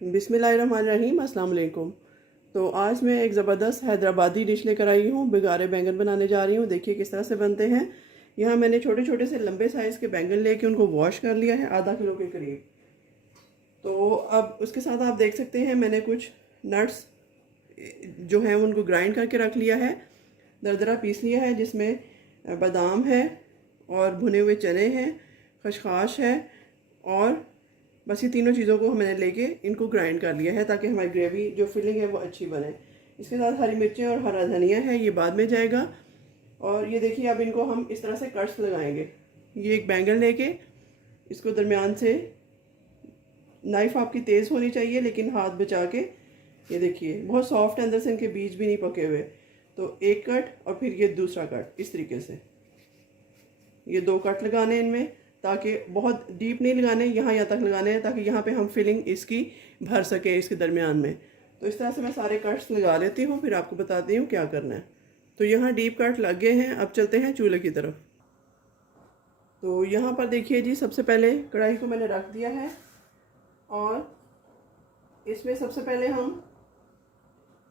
बिस्मिल्लाहिर्रहमानिर्रहीम, अस्सलाम वालेकुम। तो आज मैं एक ज़बरदस्त हैदराबादी डिश लेकर आई हूँ। बिगारे बैंगन बनाने जा रही हूँ। देखिए किस तरह से बनते हैं। यहाँ मैंने छोटे छोटे से लंबे साइज़ के बैंगन लेके उनको वॉश कर लिया है, आधा किलो के करीब। तो अब उसके साथ आप देख सकते हैं मैंने कुछ नट्स जो हैं उनको ग्राइंड करके रख लिया है, दरदरा पीस लिया है, जिसमें बादाम है और भुने हुए चने हैं, खशखाश है, और बस ये तीनों चीज़ों को मैंने लेके इनको ग्राइंड कर लिया है ताकि हमारी ग्रेवी जो फिलिंग है वो अच्छी बने। इसके साथ हरी मिर्चें और हरा धनिया है, ये बाद में जाएगा। और ये देखिए अब इनको हम इस तरह से कट्स लगाएंगे। ये एक बैंगन लेके इसको दरमियान से, नाइफ़ आपकी तेज़ होनी चाहिए लेकिन हाथ बचा के, ये देखिए बहुत सॉफ्ट, अंदर से इनके बीज भी नहीं पके हुए। तो एक कट और फिर ये दूसरा कट, इस तरीके से ये 2 कट लगाने इनमें, ताकि बहुत डीप नहीं लगाने, यहाँ तक लगाने हैं ताकि यहाँ पे हम फिलिंग इसकी भर सकें इसके दरमियान में। तो इस तरह से मैं सारे कट्स लगा लेती हूँ, फिर आपको बताती हूँ क्या करना है। तो यहाँ डीप कट लग गए हैं। अब चलते हैं चूल्हे की तरफ। तो यहाँ पर देखिए जी, सबसे पहले कढ़ाई को मैंने रख दिया है और इसमें सबसे पहले हम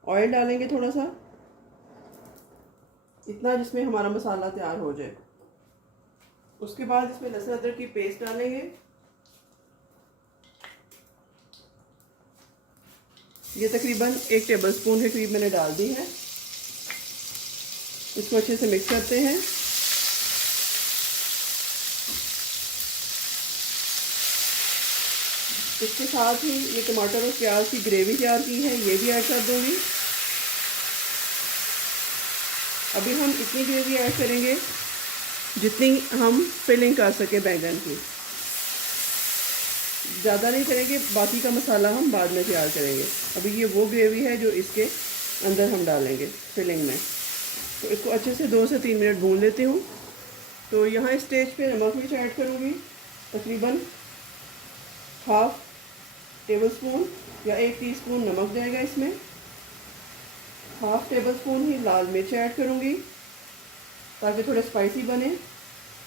ऑयल डालेंगे थोड़ा सा, इतना जिसमें हमारा मसाला तैयार हो जाए। उसके बाद इसमें लहसुन अदरक की पेस्ट डालेंगे। ये तकरीबन 1 टेबलस्पून के करीब मैंने डाल दी है। इसको अच्छे से मिक्स करते हैं। इसके साथ ही ये टमाटर और प्याज की ग्रेवी तैयार की है, ये भी ऐड कर दूंगी। अभी हम इतनी ग्रेवी ऐड करेंगे जितनी हम फिलिंग कर सके बैंगन की, ज़्यादा नहीं करेंगे। बाकी का मसाला हम बाद में तैयार करेंगे। अभी ये वो ग्रेवी है जो इसके अंदर हम डालेंगे फिलिंग में। तो इसको अच्छे से 2 से 3 मिनट भून लेती हूँ। तो यहाँ इस स्टेज पे नमक मिर्च ऐड करूँगी, तकरीबन ½ टेबलस्पून या 1 टीस्पून नमक जाएगा इसमें। ½ टेबलस्पून ही लाल मिर्च ऐड करूँगी ताकि थोड़े स्पाइसी बने।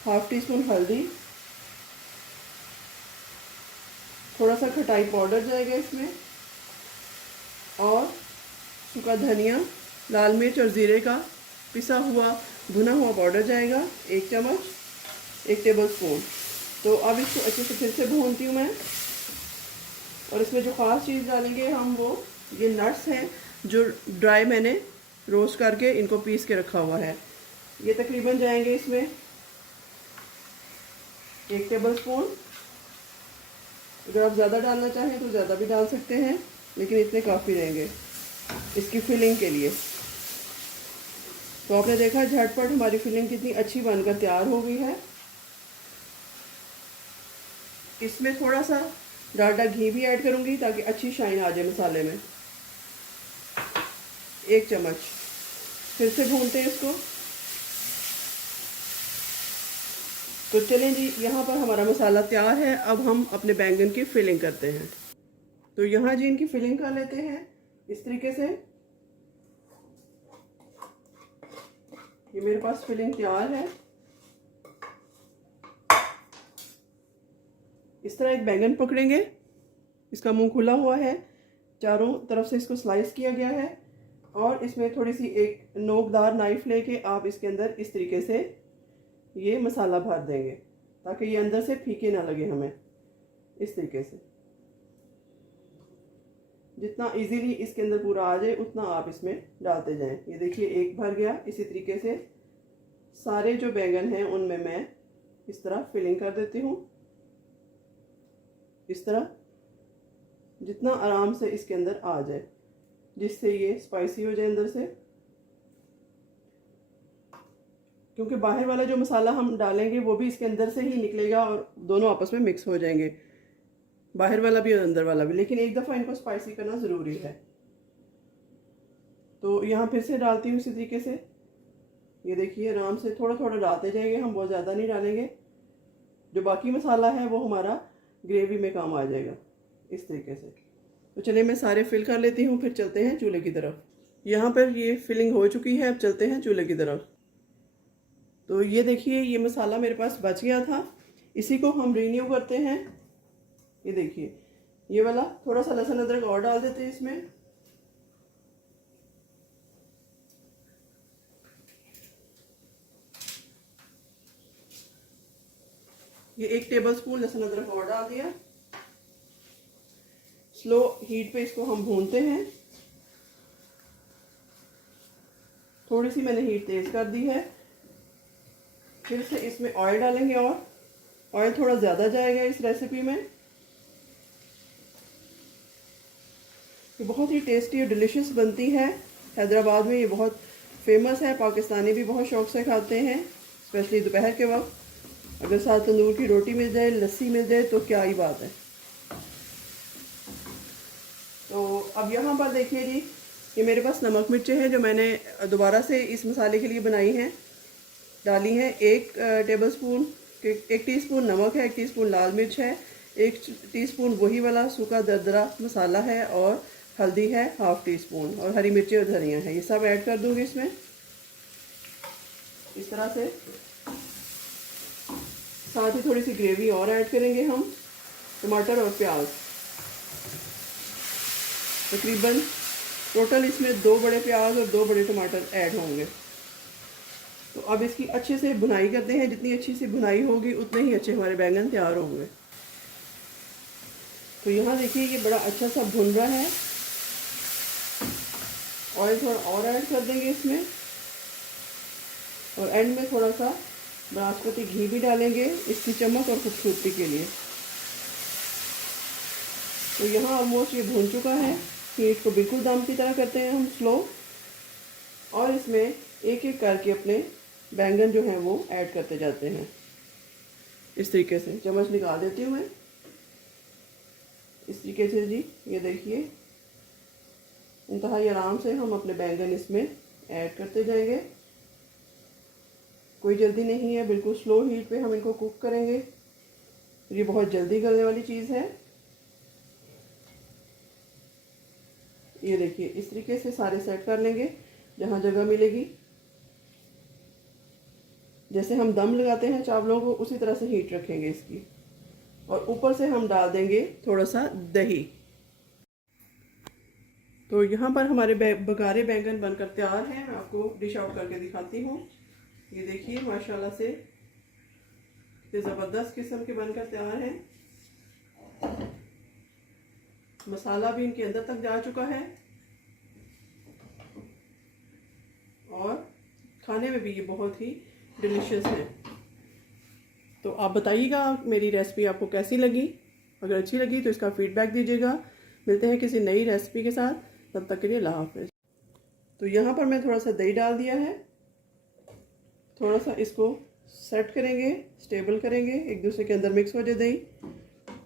½ टीस्पून हल्दी, थोड़ा सा खटाई पाउडर जाएगा इसमें, और सूखा धनिया, लाल मिर्च और ज़ीरे का पिसा हुआ भुना हुआ पाउडर जाएगा 1 चम्मच, 1 टेबलस्पून। तो अब इसको अच्छे से फिर से भूनती हूँ मैं। और इसमें जो ख़ास चीज़ डालेंगे हम, वो ये नट्स हैं जो ड्राई मैंने रोस्ट करके इनको पीस के रखा हुआ है। ये तकरीबन जाएंगे इसमें 1 टेबलस्पून। अगर आप ज़्यादा डालना चाहें तो ज़्यादा भी डाल सकते हैं, लेकिन इतने काफ़ी रहेंगे इसकी फिलिंग के लिए। तो आपने देखा झटपट हमारी फिलिंग कितनी अच्छी बनकर तैयार हो गई है। इसमें थोड़ा सा डालडा घी भी ऐड करूँगी ताकि अच्छी शाइन आ जाए मसाले में, 1 चम्मच। फिर से भूनते हैं इसको। तो चलें जी, यहाँ पर हमारा मसाला तैयार है। अब हम अपने बैंगन की फिलिंग करते हैं। तो यहाँ जी इनकी फिलिंग कर लेते हैं इस तरीके से। ये मेरे पास फिलिंग तैयार है। इस तरह एक बैंगन पकड़ेंगे, इसका मुंह खुला हुआ है, चारों तरफ से इसको स्लाइस किया गया है, और इसमें थोड़ी सी एक नोकदार नाइफ लेके आप इसके अंदर इस तरीके से ये मसाला भर देंगे ताकि ये अंदर से फीके ना लगे हमें। इस तरीके से जितना इजीली इसके अंदर पूरा आ जाए उतना आप इसमें डालते जाएं। ये देखिए एक भर गया। इसी तरीके से सारे जो बैंगन हैं उनमें मैं इस तरह फिलिंग कर देती हूँ, इस तरह, जितना आराम से इसके अंदर आ जाए, जिससे ये स्पाइसी हो जाए अंदर से। क्योंकि बाहर वाला जो मसाला हम डालेंगे वो भी इसके अंदर से ही निकलेगा और दोनों आपस में मिक्स हो जाएंगे, बाहर वाला भी और अंदर वाला भी। लेकिन एक दफ़ा इनको स्पाइसी करना ज़रूरी है। तो यहाँ फिर से डालती हूँ इसी तरीके से। ये देखिए आराम से थोड़ा थोड़ा डालते जाएंगे, हम बहुत ज़्यादा नहीं डालेंगे। जो बाकी मसाला है वो हमारा ग्रेवी में काम आ जाएगा इस तरीके से। तो चलिए मैं सारे फिल कर लेती हूँ, फिर चलते हैं चूल्हे की तरफ। यहाँ पर ये फिलिंग हो चुकी है। अब चलते हैं चूल्हे की तरफ। तो ये देखिए ये मसाला मेरे पास बच गया था, इसी को हम रीन्यू करते हैं। ये देखिए ये वाला थोड़ा सा लहसुन अदरक और डाल देते हैं इसमें। ये 1 टेबलस्पून लहसुन अदरक और डाल दिया। स्लो हीट पे इसको हम भूनते हैं। थोड़ी सी मैंने हीट तेज कर दी है। फिर से इसमें ऑयल डालेंगे और ऑयल थोड़ा ज़्यादा जाएगा इस रेसिपी में। ये बहुत ही टेस्टी और डिलीशियस बनती है। हैदराबाद में ये बहुत फेमस है, पाकिस्तानी भी बहुत शौक से खाते हैं, स्पेशली दोपहर के वक्त। अगर साथ तंदूर की रोटी मिल जाए, लस्सी मिल जाए तो क्या ही बात है। तो अब यहाँ पर देखिए जी, ये मेरे पास नमक मिर्चें हैं जो मैंने दोबारा से इस मसाले के लिए बनाई हैं, डाली हैं। 1 टेबलस्पून 1 टीस्पून नमक है, 1 टीस्पून लाल मिर्च है, 1 टीस्पून वही वाला सूखा दरदरा मसाला है, और हल्दी है 1/2 टीस्पून, और हरी मिर्ची और धनिया है। ये सब ऐड कर दूँगी इसमें इस तरह से। साथ ही थोड़ी सी ग्रेवी और ऐड करेंगे हम, टमाटर और प्याज। तकरीबन टोटल इसमें 2 बड़े प्याज और 2 बड़े टमाटर ऐड होंगे। तो अब इसकी अच्छे से भुनाई करते हैं। जितनी अच्छी से भुनाई होगी उतने ही अच्छे हमारे बैंगन तैयार होंगे। तो यहाँ देखिए ये बड़ा अच्छा सा भुन रहा है। ऑयल थोड़ा और ऐड कर देंगे इसमें, और एंड में थोड़ा सा बासमती घी भी डालेंगे इसकी चमक और खूबसूरती के लिए। तो यहाँ ऑलमोस्ट ये भून चुका है। हीट को बिल्कुल दम की तरह करते हैं हम स्लो, और इसमें एक एक करके अपने बैंगन जो हैं वो ऐड करते जाते हैं। इस तरीके से चम्मच निकाल देती हूँ मैं, इस तरीके से जी। ये देखिए इंतहाई आराम से हम अपने बैंगन इसमें ऐड करते जाएंगे। कोई जल्दी नहीं है, बिल्कुल स्लो हीट पे हम इनको कुक करेंगे। ये बहुत जल्दी गलने वाली चीज़ है। ये देखिए इस तरीके से सारे सेट कर लेंगे जहाँ जगह मिलेगी। जैसे हम दम लगाते हैं चावलों को, उसी तरह से हीट रखेंगे इसकी, और ऊपर से हम डाल देंगे थोड़ा सा दही। तो यहाँ पर हमारे बघारे बैंगन बनकर तैयार हैं। मैं आपको डिश आउट करके दिखाती हूँ। ये देखिए माशाल्लाह से कितने ज़बरदस्त किस्म के बनकर तैयार हैं। मसाला भी इनके अंदर तक जा चुका है, और खाने में भी ये बहुत ही डिलीशियस है। तो आप बताइएगा मेरी रेसिपी आपको कैसी लगी। अगर अच्छी लगी तो इसका फीडबैक दीजिएगा। मिलते हैं किसी नई रेसिपी के साथ, तब तक के लिए अल्लाह हाफ़िज़। तो यहाँ पर मैं थोड़ा सा दही डाल दिया है। थोड़ा सा इसको सेट करेंगे, स्टेबल करेंगे, एक दूसरे के अंदर मिक्स हो जाए दही,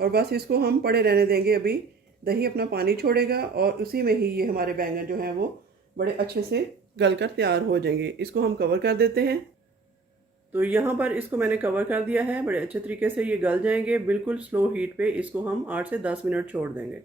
और बस इसको हम पड़े रहने देंगे। अभी दही अपना पानी छोड़ेगा और उसी में ही ये हमारे बैंगन जो हैं वो बड़े अच्छे से गल कर तैयार हो जाएंगे। इसको हम कवर कर देते हैं। तो यहाँ पर इसको मैंने कवर कर दिया है। बड़े अच्छे तरीके से ये गल जाएंगे। बिल्कुल स्लो हीट पे इसको हम 8 से 10 मिनट छोड़ देंगे।